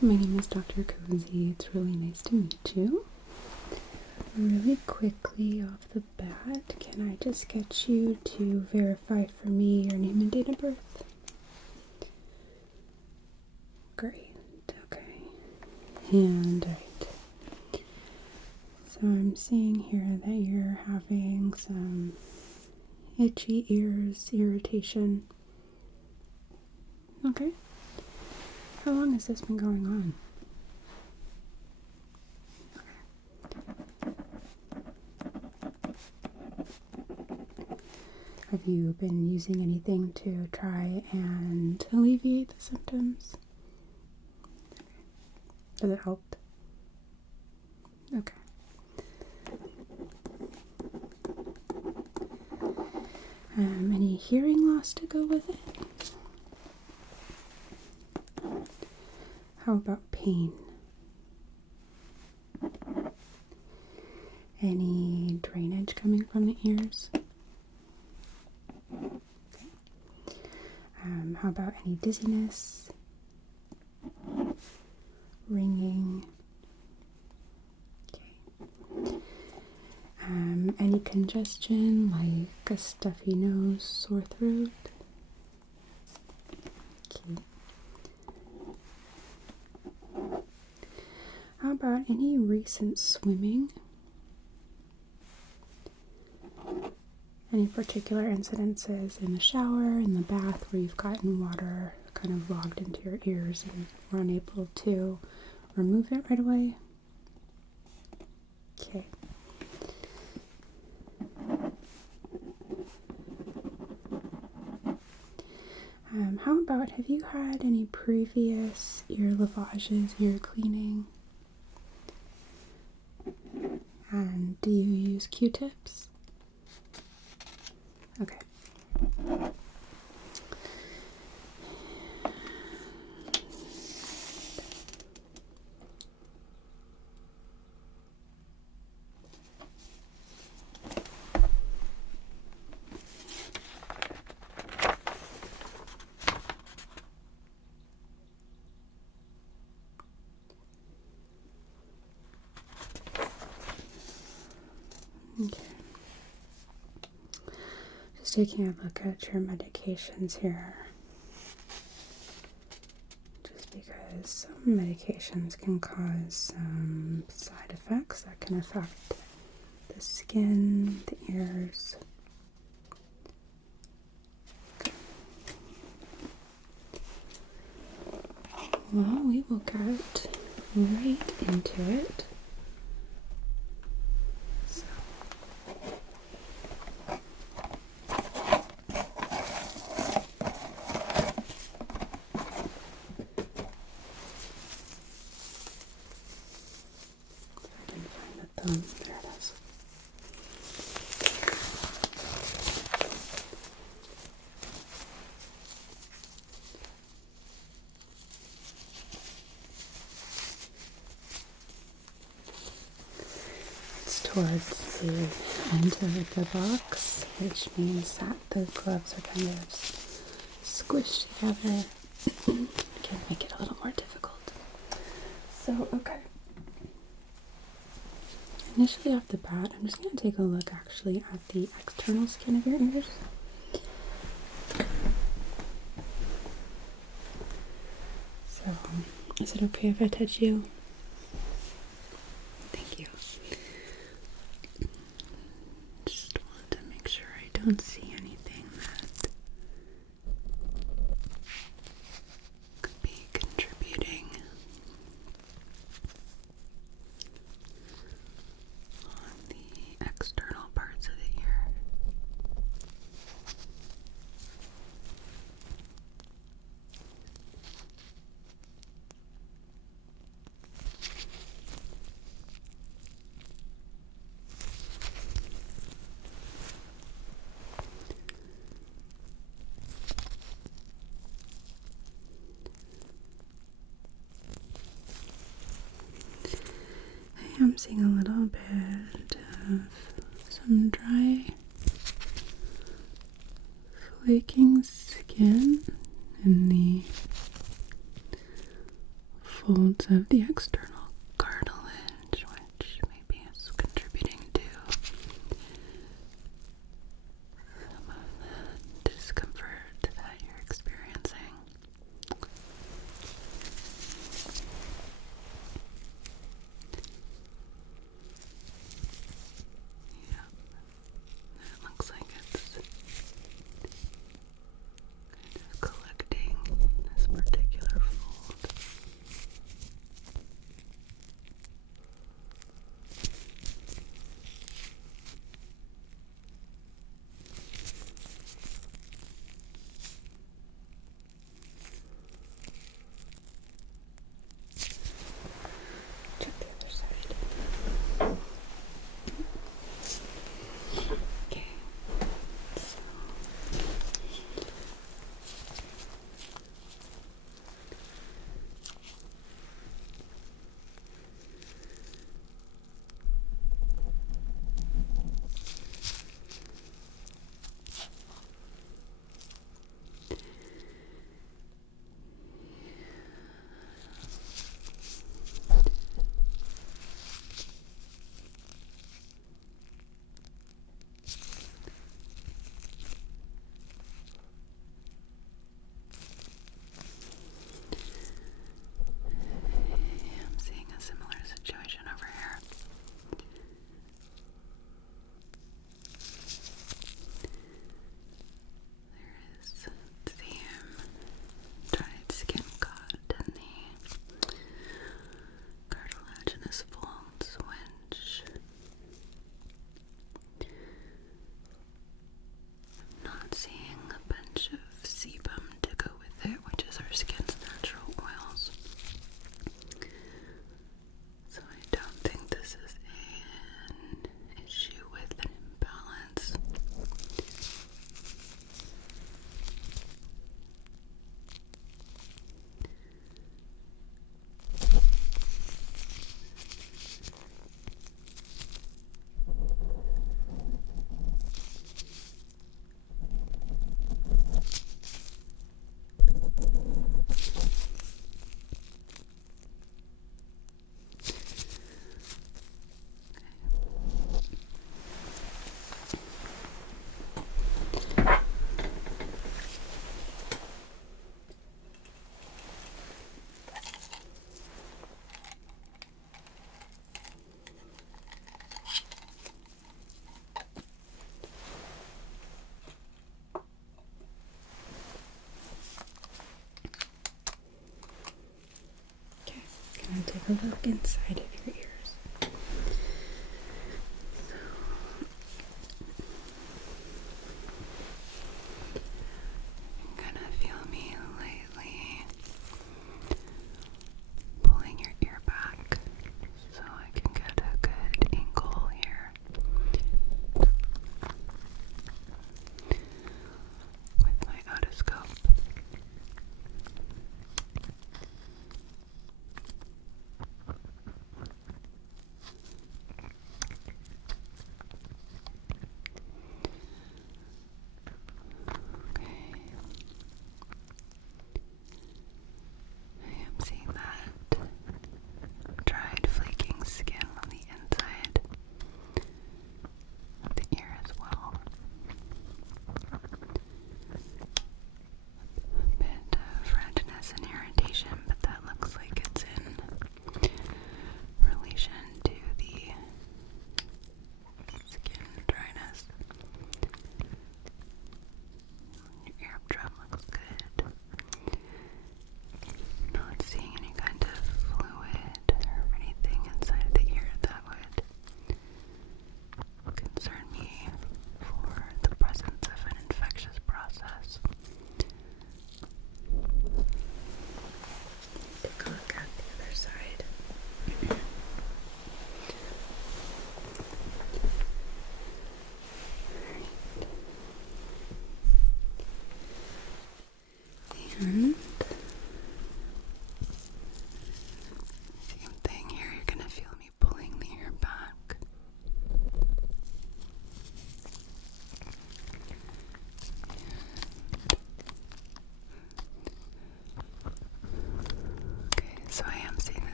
My name is Dr. Cozy. It's really nice to meet you. Really quickly off the bat, can I just get you to verify for me your name and date of birth? Great, okay. And right. So I'm seeing here that you're having some itchy ears, irritation. Okay. How long has this been going on? Have you been using anything to try and alleviate the symptoms? Has it helped? Okay. Any hearing loss to go with it? How about pain? Any drainage coming from the ears? Okay. How about any dizziness? Ringing? Okay. Any congestion like a stuffy nose, sore throat? Okay. How about any recent swimming? Any particular incidences in the shower, in the bath, where you've gotten water kind of logged into your ears and were unable to remove it right away? Okay. How about, have you had any previous ear lavages, ear cleaning? And do you use Q-tips? Okay. Okay. Just taking a look at your medications here. Just because some medications can cause some side effects that can affect the skin, the ears. Okay. Well, we will get right into it. There it is. It's towards the end of the box, which means that the gloves are kind of squished together. Can make it a little more difficult. So, okay. Initially off the bat, I'm just going to take a look actually at the external skin of your ears. So, is it okay if I touch you? Thank you. Just want to make sure I don't see anything that could be contributing on the external parts of the ear. I'm seeing a little bit of some dry, flaking skin in the folds of the external cartilage, which maybe is contributing to some of the discomfort that you're experiencing. Yeah, it looks like it's kind of collecting this particular fold. Check the other side. Okay, so I'm seeing a similar situation over here. There is the dried skin caught in the cartilaginous folds, which I'm not seeing a bunch of sebum to go with it, which is our skin's natural oils. So I don't think this is an issue with an imbalance. Okay, can I take a look inside of your ears? Gonna feel me lightly pulling your ear back so I can get a good angle here with my otoscope.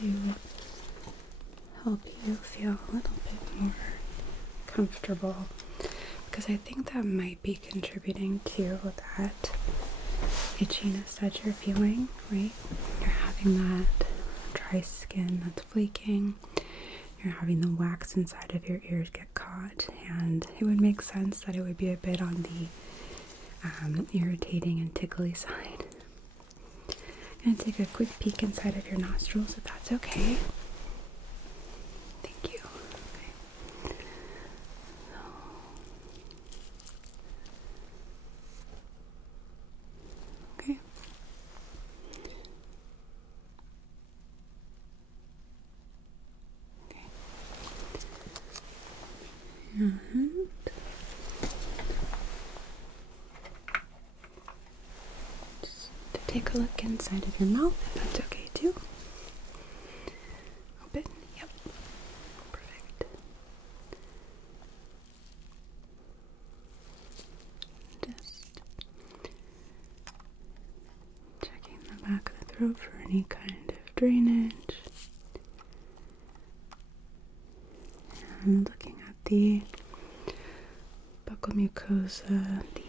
to help you feel a little bit more comfortable, because I think that might be contributing to that itchiness that you're feeling, right? You're having that dry skin that's flaking, you're having the wax inside of your ears get caught, and it would make sense that it would be a bit on the irritating and tickly side. I'm gonna take a quick peek inside of your nostrils, if that's okay. Thank you. Okay. Okay. And just to take a look inside of your mouth, if that's okay too. Open. Yep. Perfect. Just checking the back of the throat for any kind of drainage. And looking at the buccal mucosa, the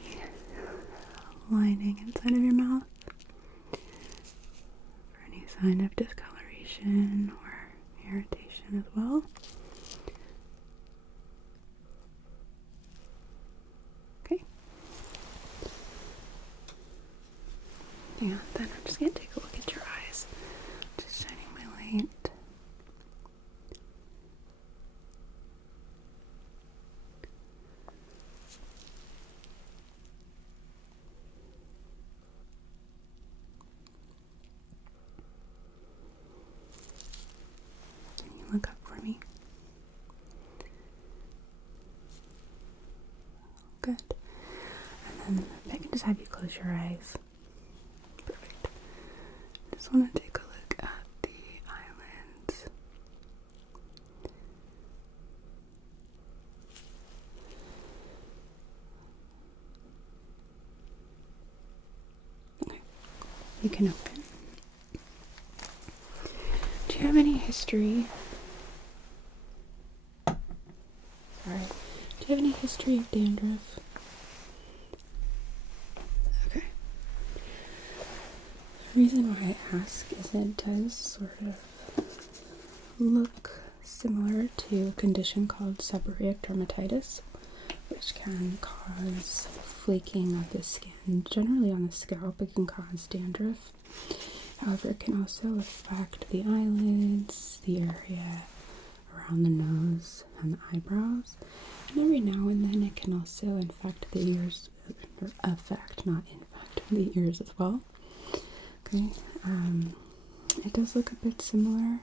lining inside of your mouth for any sign of discoloration or irritation as well. Okay. Yeah, then I'm just going to take a look at your eyes. Just shining my light. Can you look up for me? Good. And then if I can just have you close your eyes. Perfect. Just want to take a look at the eyelids. Okay. You can open. Do you have any history? Sorry. Do you have any history of dandruff? Okay. The reason why I ask is it does sort of look similar to a condition called seborrheic dermatitis, which can cause flaking of the skin. Generally on the scalp, it can cause dandruff. However, it can also affect the eyelids, the area around the nose and the eyebrows, and every now and then it can also infect the ears, or affect, not infect, the ears as well. Okay, it does look a bit similar,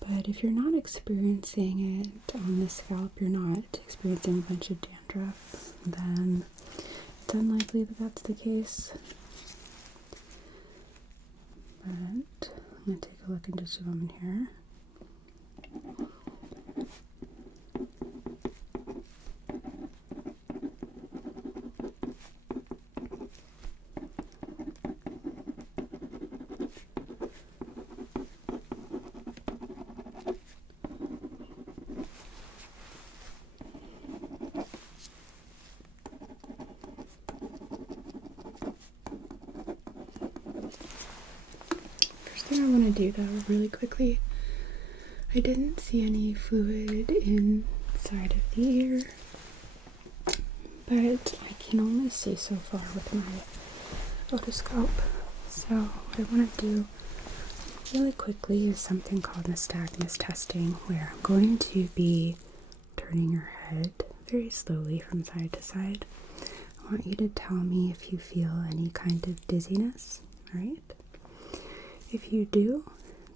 but if you're not experiencing it on the scalp, you're not experiencing a bunch of dandruff, then it's unlikely that that's the case. But I'm going to take a look in just a moment here. First thing I want to do though, really quickly, I didn't see any fluid inside of the ear, but I can only see so far with my otoscope. So what I want to do really quickly is something called nystagmus testing, where I'm going to be turning your head very slowly from side to side. I want you to tell me if you feel any kind of dizziness, right? If you do,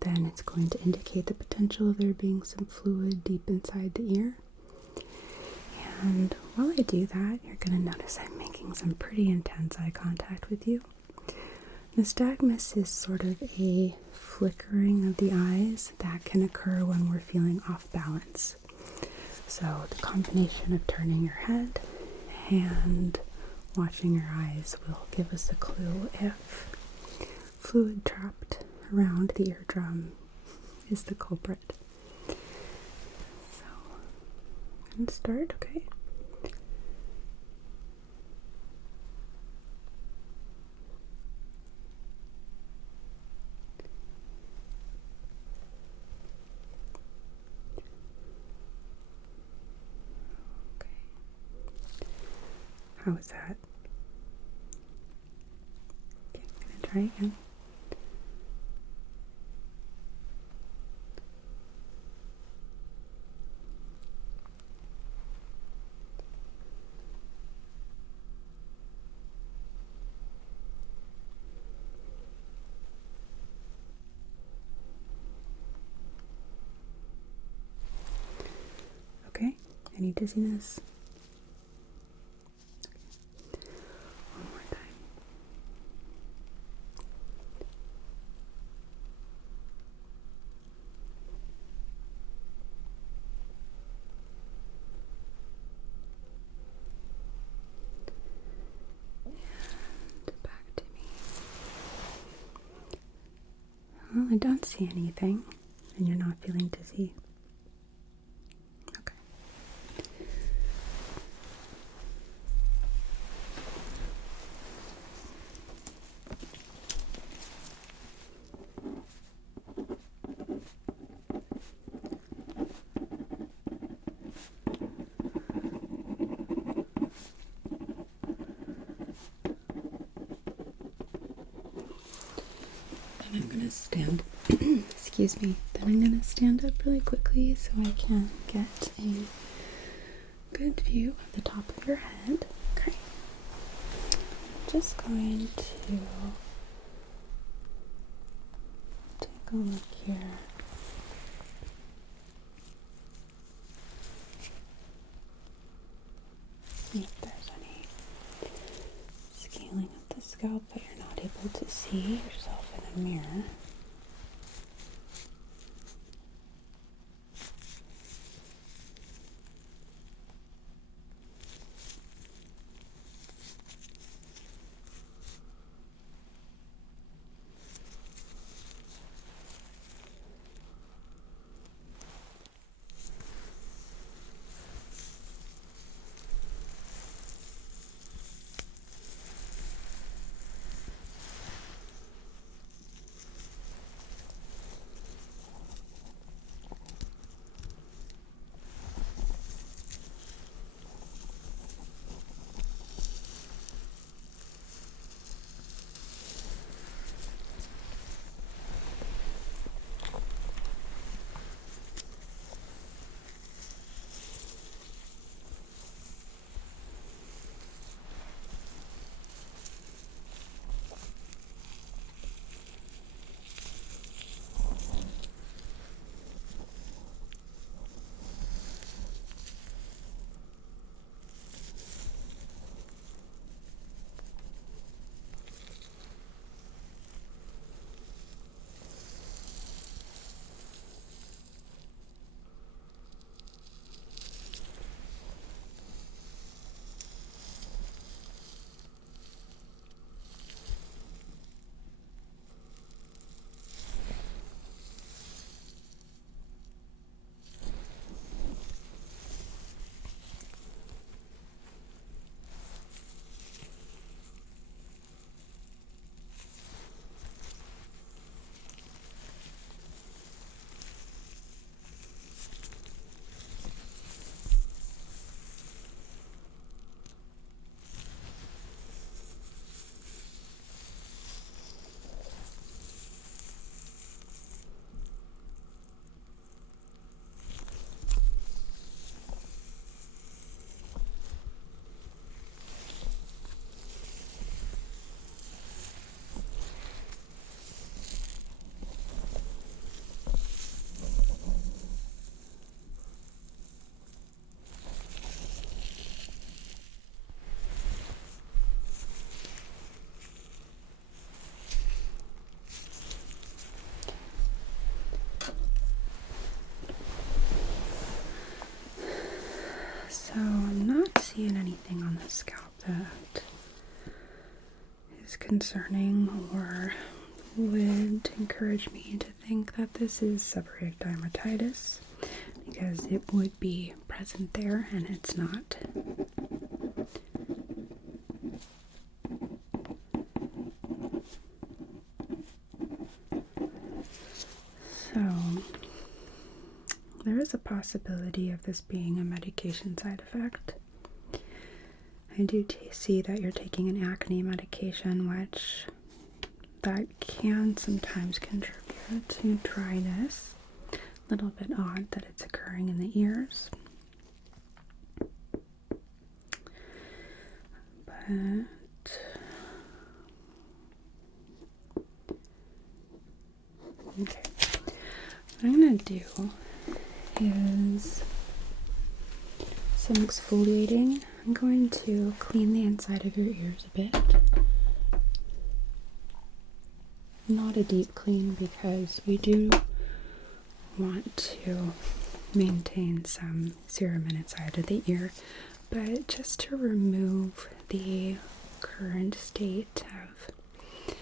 then it's going to indicate the potential of there being some fluid deep inside the ear. And while I do that, you're going to notice I'm making some pretty intense eye contact with you. Nystagmus is sort of a flickering of the eyes that can occur when we're feeling off balance. So the combination of turning your head and watching your eyes will give us a clue if fluid trapped around the eardrum is the culprit. So, I'm going to start, okay? How was that? Okay, I'm gonna try again. Okay, any dizziness? One more time. And back to me. Well, I don't see anything, and you're not feeling dizzy. Okay. Then I'm gonna stand, excuse me, then I'm gonna stand up really quickly so I can get a good view of the top of your head. Okay. Just going to take a look here. See if there's any scaling of the scalp that you're not able to see yourself in a mirror. So I'm not seeing anything on the scalp that is concerning or would encourage me to think that this is seborrheic dermatitis because it would be present there and it's not. So, there is a possibility of this being a medication side effect. I do see that you're taking an acne medication, which that can sometimes contribute to dryness. A little bit odd that it's occurring in the ears. But okay. What I'm going to do is some exfoliating. I'm going to clean the inside of your ears a bit. Not a deep clean because we do want to maintain some serum inside of the ear, but just to remove the current state of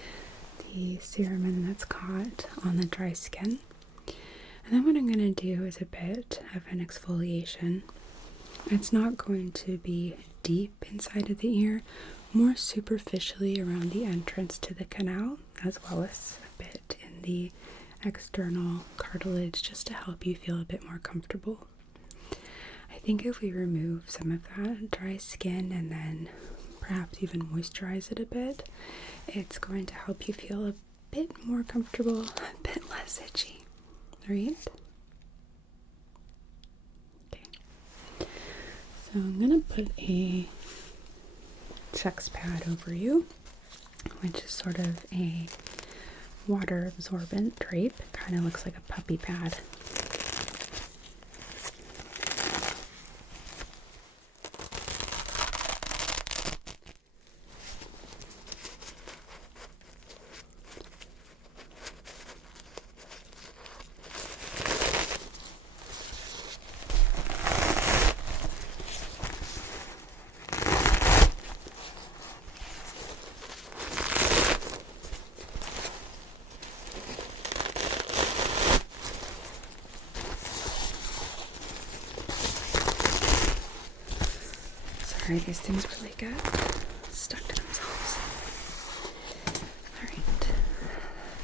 the cerumen that's caught on the dry skin. And then what I'm going to do is a bit of an exfoliation. It's not going to be deep inside of the ear, more superficially around the entrance to the canal, as well as a bit in the external cartilage, just to help you feel a bit more comfortable. I think if we remove some of that dry skin and then perhaps even moisturize it a bit, it's going to help you feel a bit more comfortable, a bit less itchy. Right? Okay. So I'm going to put a Chex pad over you, which is sort of a water absorbent drape. It kind of looks like a puppy pad. Sorry, these things really get stuck to themselves. Alright,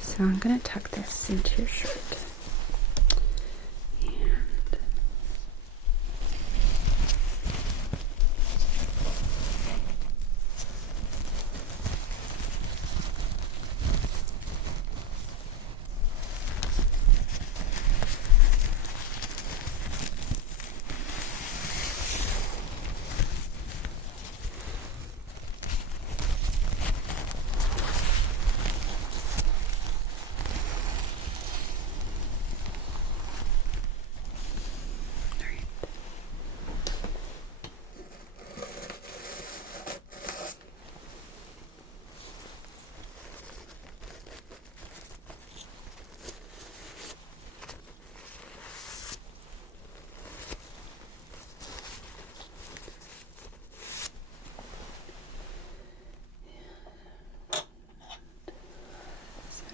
so I'm going to tuck this into your shirt.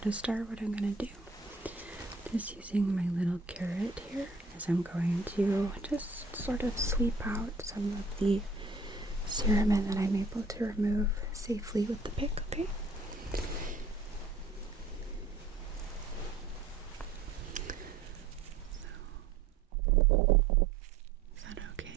To start, what I'm going to do, just using my little carrot here, is I'm going to just sort of sweep out some of the cerumen that I'm able to remove safely with the pick, okay? Is that okay?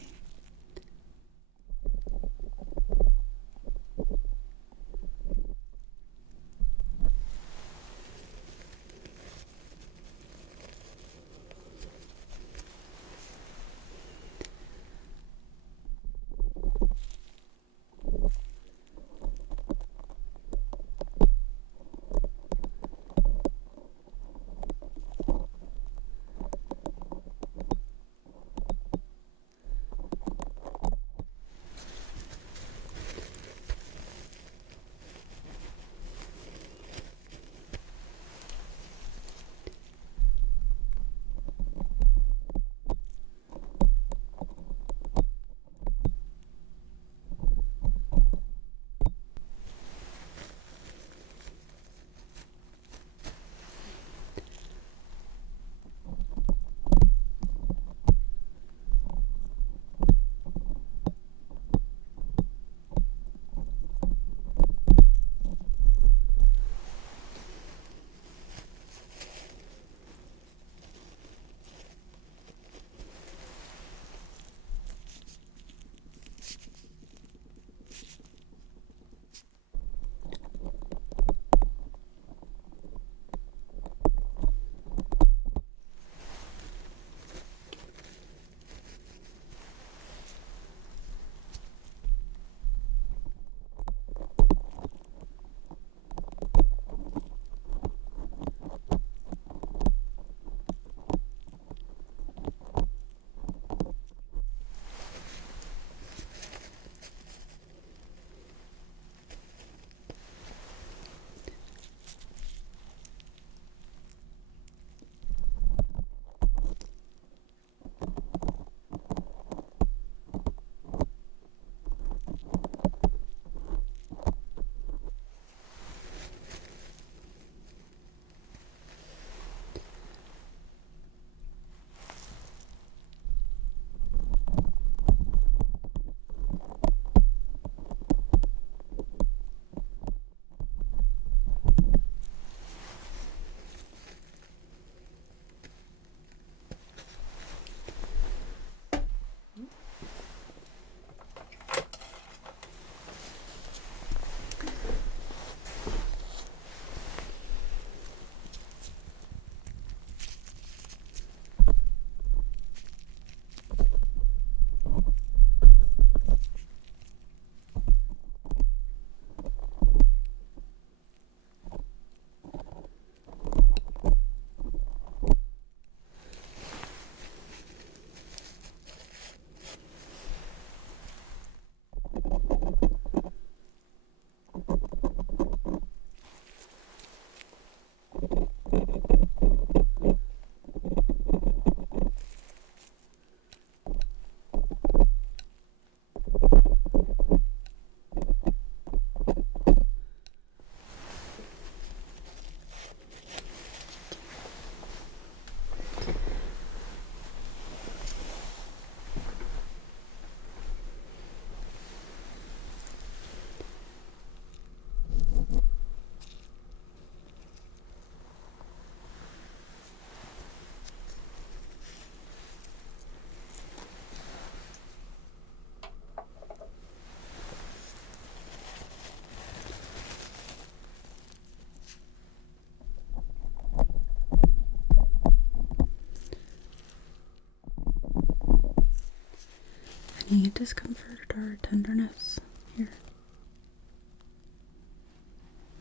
discomfort or tenderness here?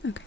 Okay.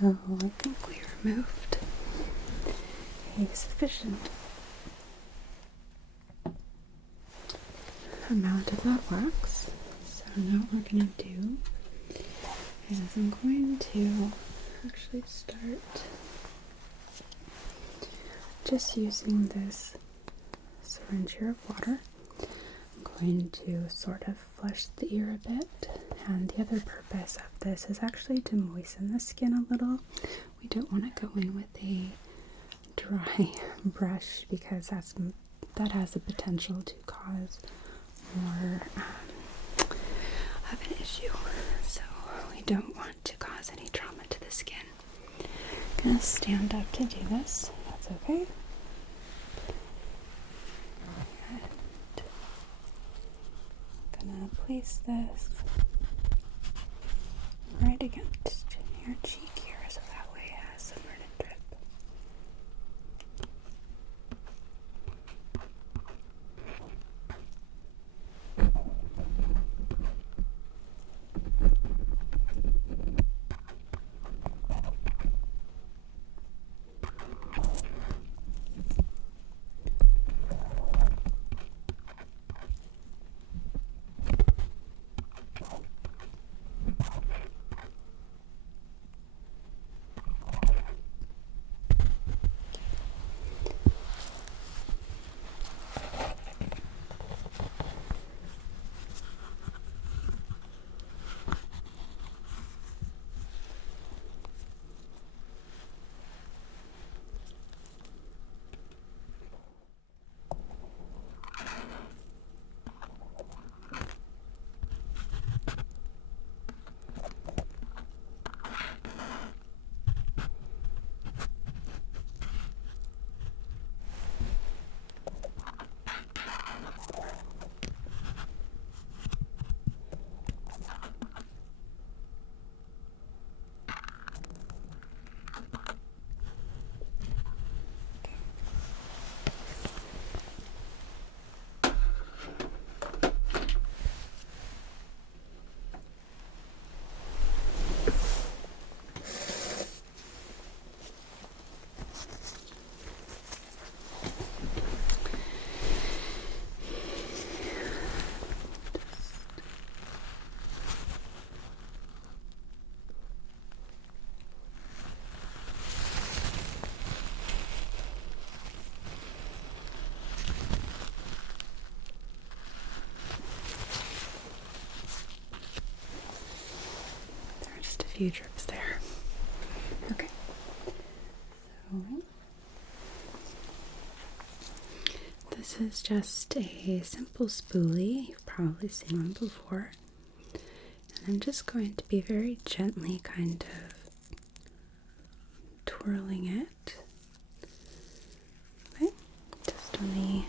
So I think we removed a sufficient amount of that wax. So now what we're going to do is I'm going to actually start just using this syringe here of water. I'm going to sort of flush the ear a bit, and the other purpose of this is actually to moisten the skin a little. We don't want to go in with a dry brush because that has the potential to cause more of an issue. So we don't want to cause any trauma to the skin. I'm gonna stand up to do this. That's okay. And I'm gonna place this right against your cheek here, so that way it has somewhere to drip. Just a few drips there. Okay. So this is just a simple spoolie. You've probably seen one before. And I'm just going to be very gently kind of twirling it. Okay. Just on the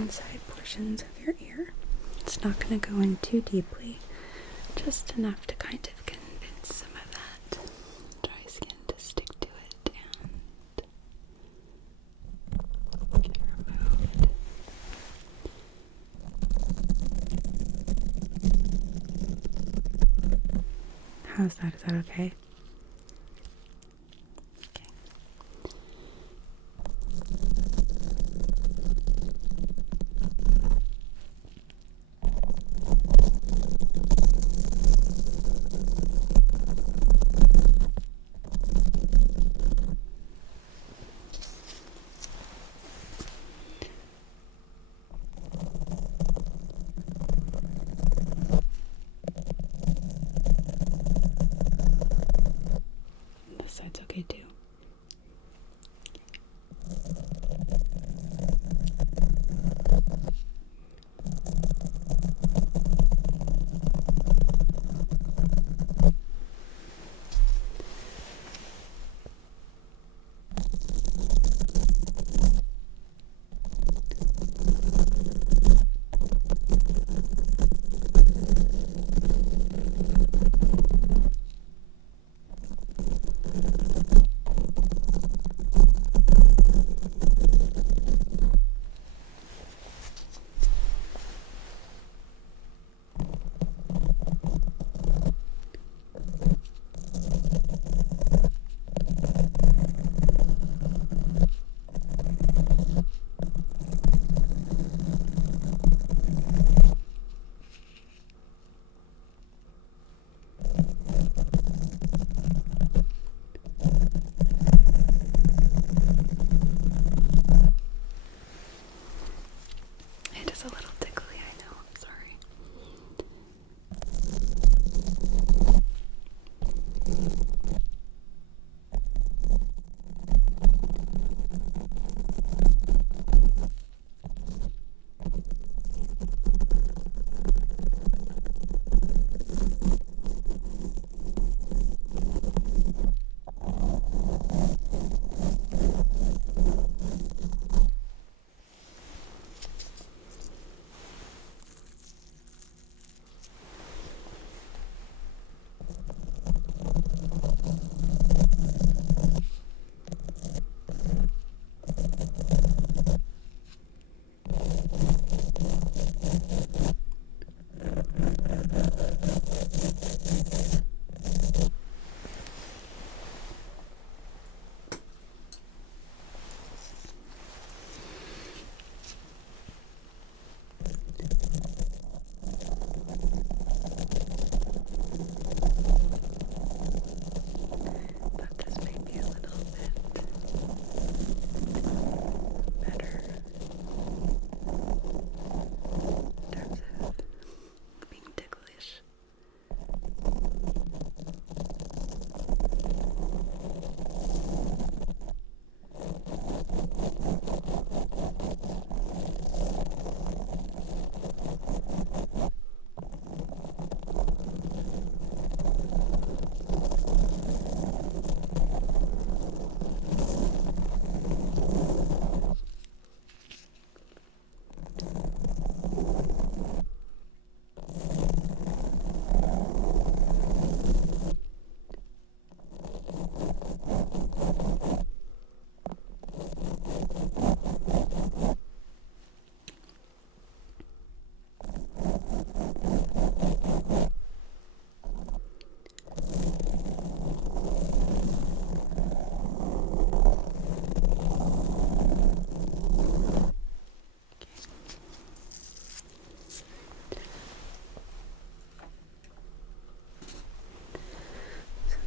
inside portions of your ear. It's not going to go in too deeply. Just enough to kind of convince some of that dry skin to stick to it and get removed. How's that? Is that okay? Okay.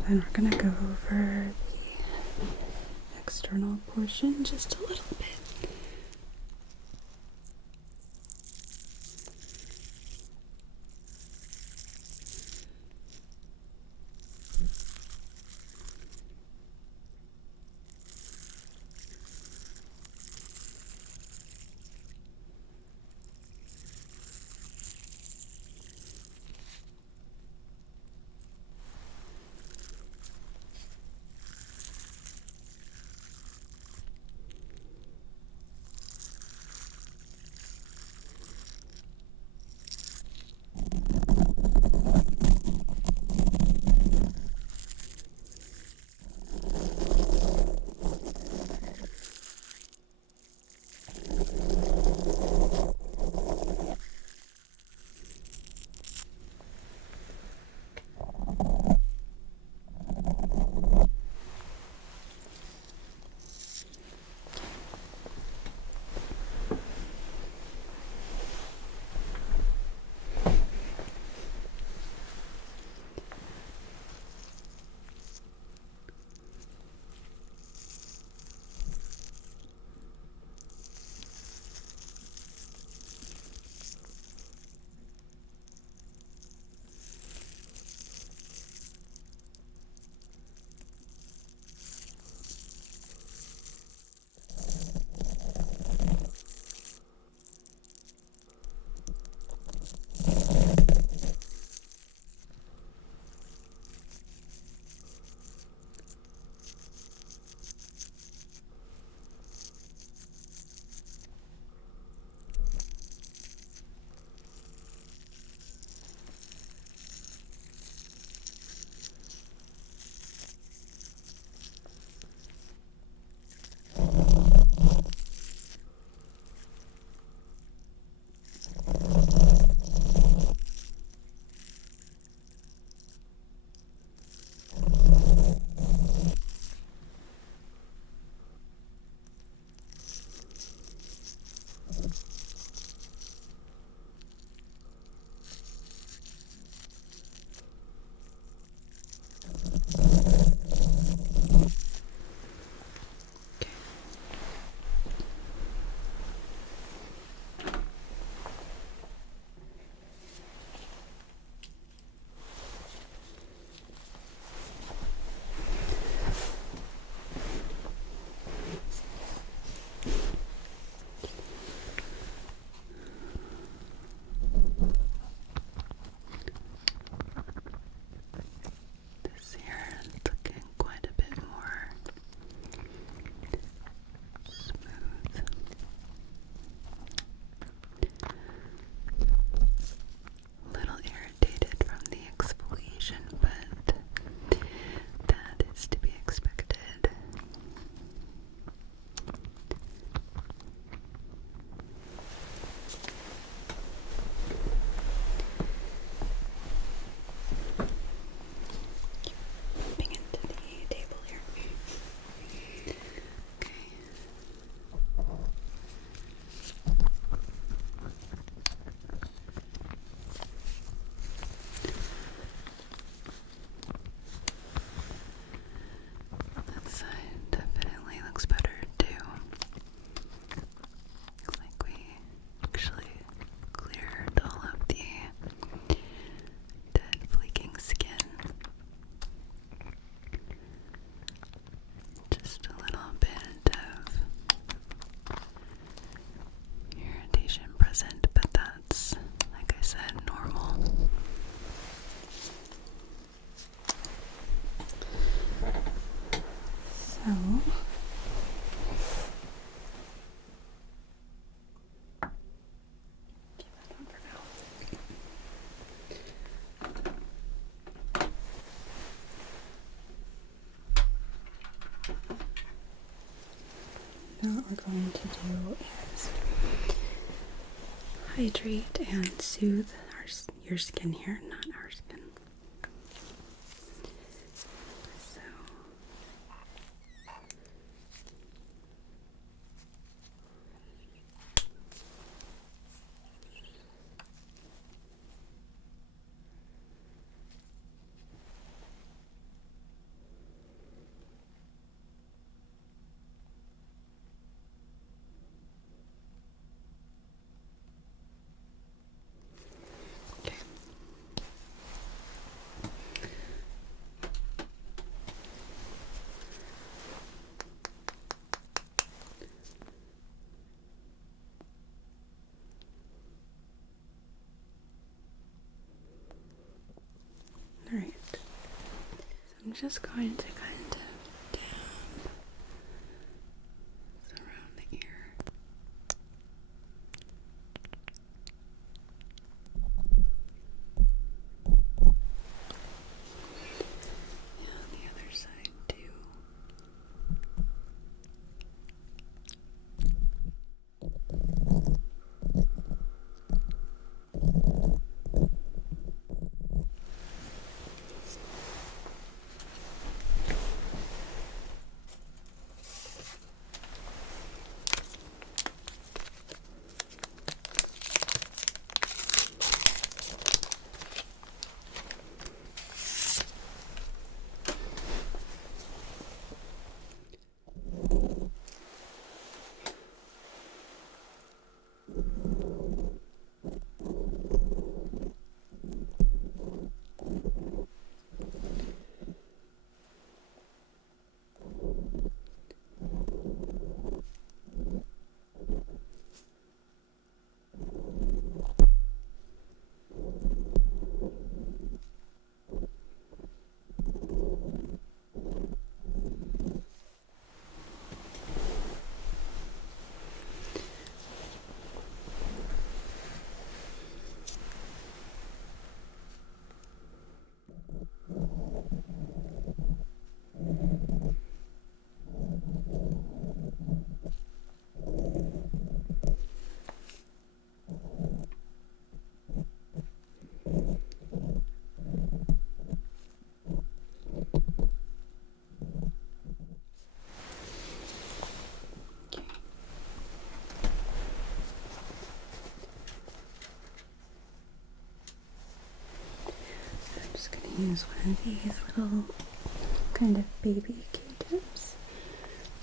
then we're going to go over the external portion just a little bit. Now what we're going to do is hydrate and soothe your skin here, not our skin. So I'm just going to kind of dab around the ear. Yeah, on the other side too. I'm just going to use one of these little kind of baby Q-tips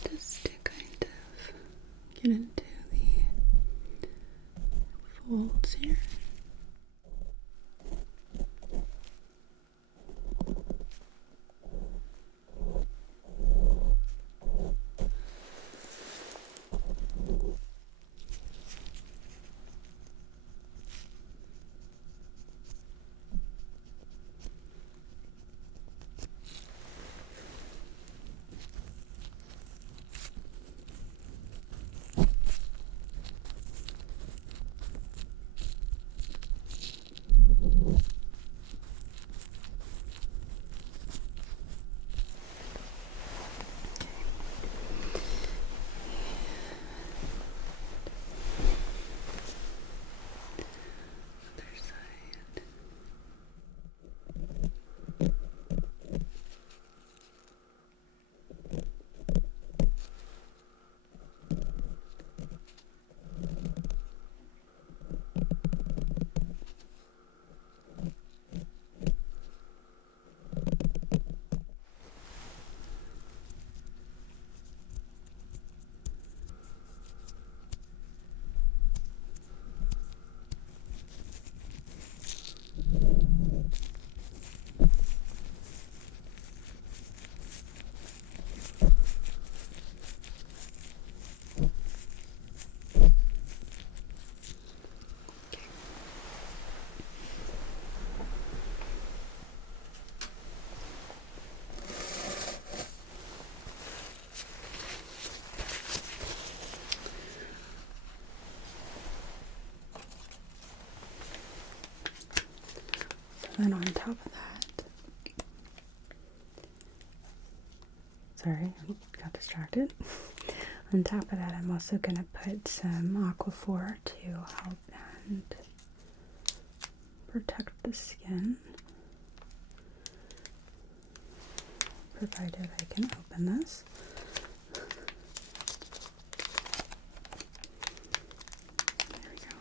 just to kind of get into the folds here. Then on top of that, sorry, I got distracted. On top of that, I'm also going to put some Aquaphor to help and protect the skin, provided I can open this. There we go.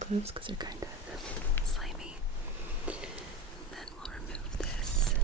gloves because they're kind of slimy. And then we'll remove this.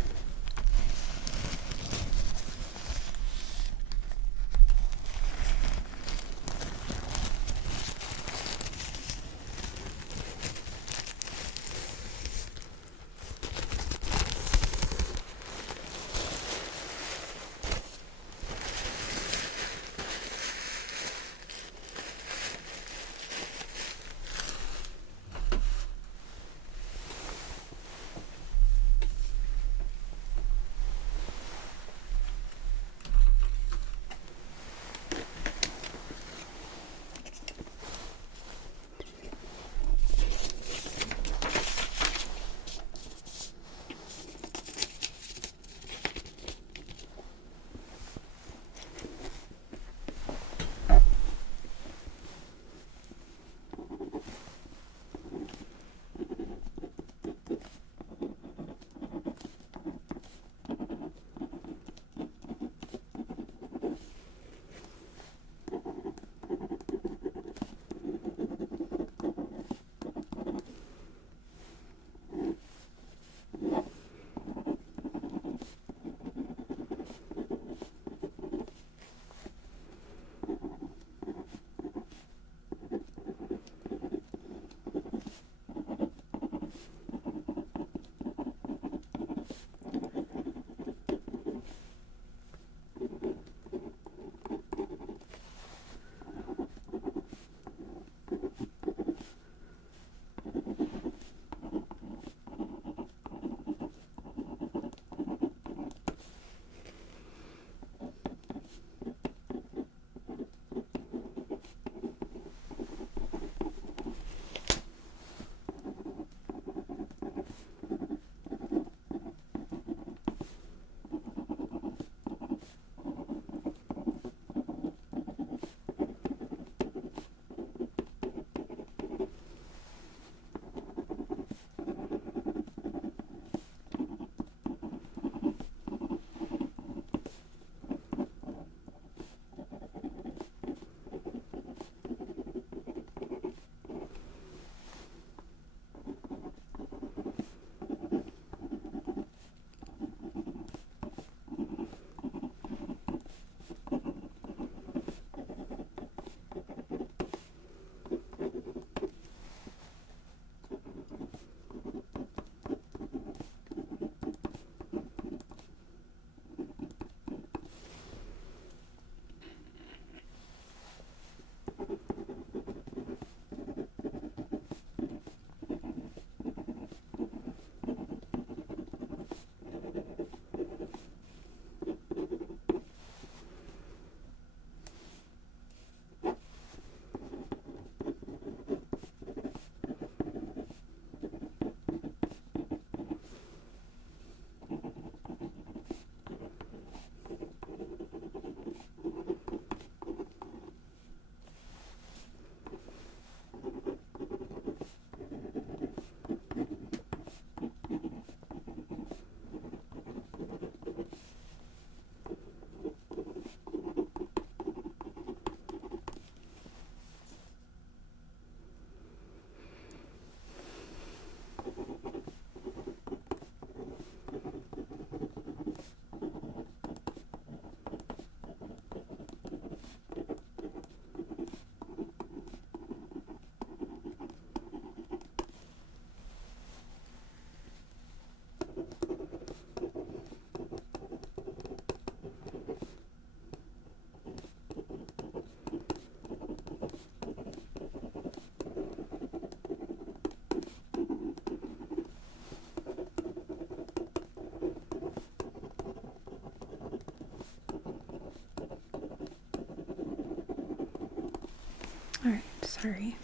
Alright, sorry.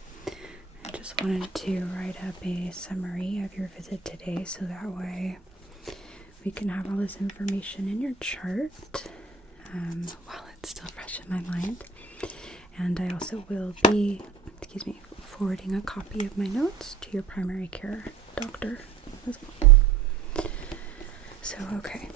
I just wanted to write up a summary of your visit today so that way we can have all this information in your chart while it's still fresh in my mind. And I also will be, forwarding a copy of my notes to your primary care doctor as well. So, okay.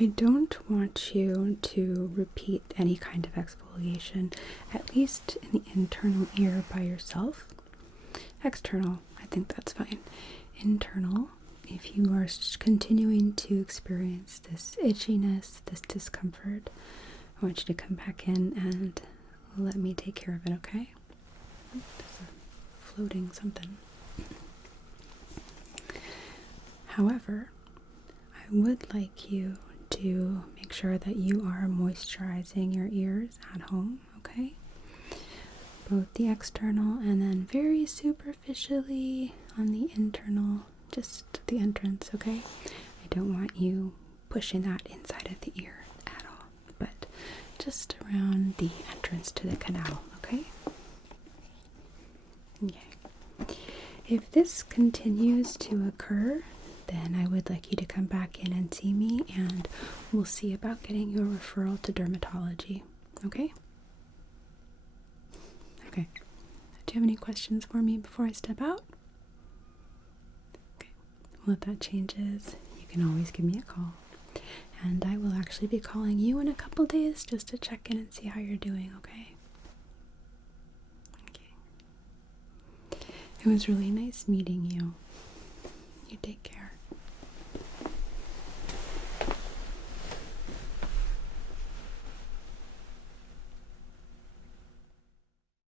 I don't want you to repeat any kind of exfoliation, at least in the internal ear by yourself. External, I think that's fine. Internal, if you are continuing to experience this itchiness, this discomfort, I want you to come back in and let me take care of it, okay? There's a floating something. However, I would like you to make sure that you are moisturizing your ears at home, okay? Both the external and then very superficially on the internal, just the entrance, okay? I don't want you pushing that inside of the ear at all, but just around the entrance to the canal, okay? Okay. If this continues to occur, then I would like you to come back in and see me, and we'll see about getting you a referral to dermatology, okay? Okay. Do you have any questions for me before I step out? Okay. Well, if that changes, you can always give me a call. And I will actually be calling you in a couple days just to check in and see how you're doing, okay? Okay. It was really nice meeting you. You take care.